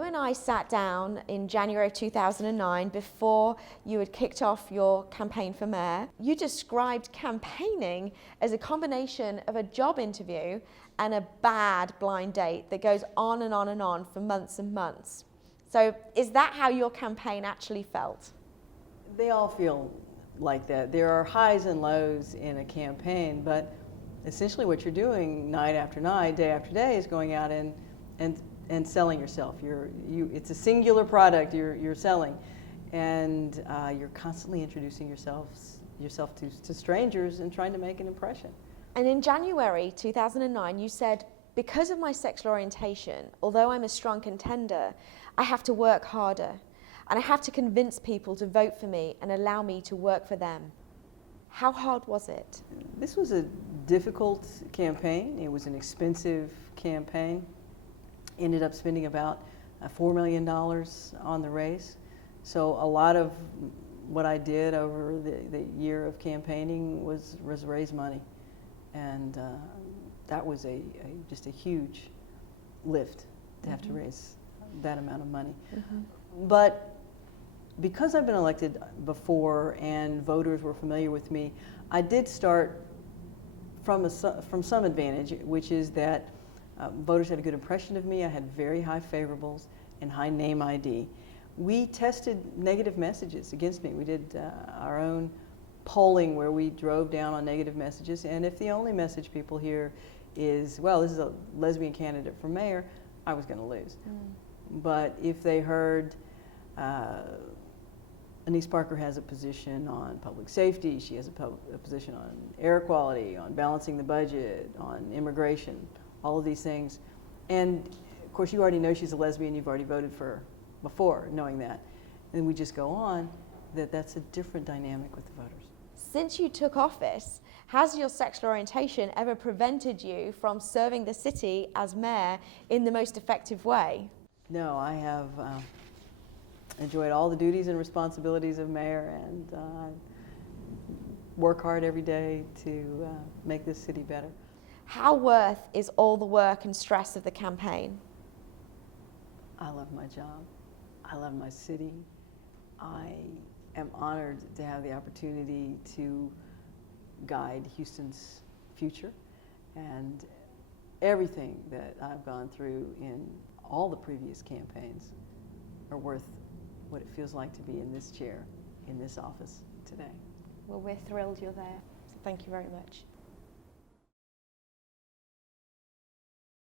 you and I sat down in January of 2009 before you had kicked off your campaign for mayor. You described campaigning as a combination of a job interview and a bad blind date that goes on and on and on for months and months. So is that how your campaign actually felt? They all feel like that. There are highs and lows in a campaign, but essentially what you're doing night after night, day after day, is going out and selling yourself. It's a singular product you're selling, and you're constantly introducing yourself to strangers and trying to make an impression. And in January 2009, you said, because of my sexual orientation, although I'm a strong contender, I have to work harder, and I have to convince people to vote for me and allow me to work for them. How hard was it? This was a difficult campaign. It was an expensive campaign. Ended up spending about $4 million on the race. So a lot of what I did over the year of campaigning was raise money. And that was just a huge lift to have to raise that amount of money. But because I've been elected before and voters were familiar with me, I did start from some advantage, which is that voters had a good impression of me. I had very high favorables and high name ID. We tested negative messages against me. We did our own polling where we drove down on negative messages, and if the only message people hear is, well, this is a lesbian candidate for mayor, I was going to lose. But if they heard Annise Parker has a position on public safety, she has a position on air quality, on balancing the budget, on immigration, all of these things. And of course you already know she's a lesbian, you've already voted for her before knowing that. And we just go on that's a different dynamic with the voters. Since you took office, has your sexual orientation ever prevented you from serving the city as mayor in the most effective way? No, I have enjoyed all the duties and responsibilities of mayor, and work hard every day to make this city better. How worth is all the work and stress of the campaign? I love my job. I love my city. I am honored to have the opportunity to guide Houston's future, and everything that I've gone through in all the previous campaigns are worth what it feels like to be in this chair, in this office today. Well, we're thrilled you're there. So thank you very much.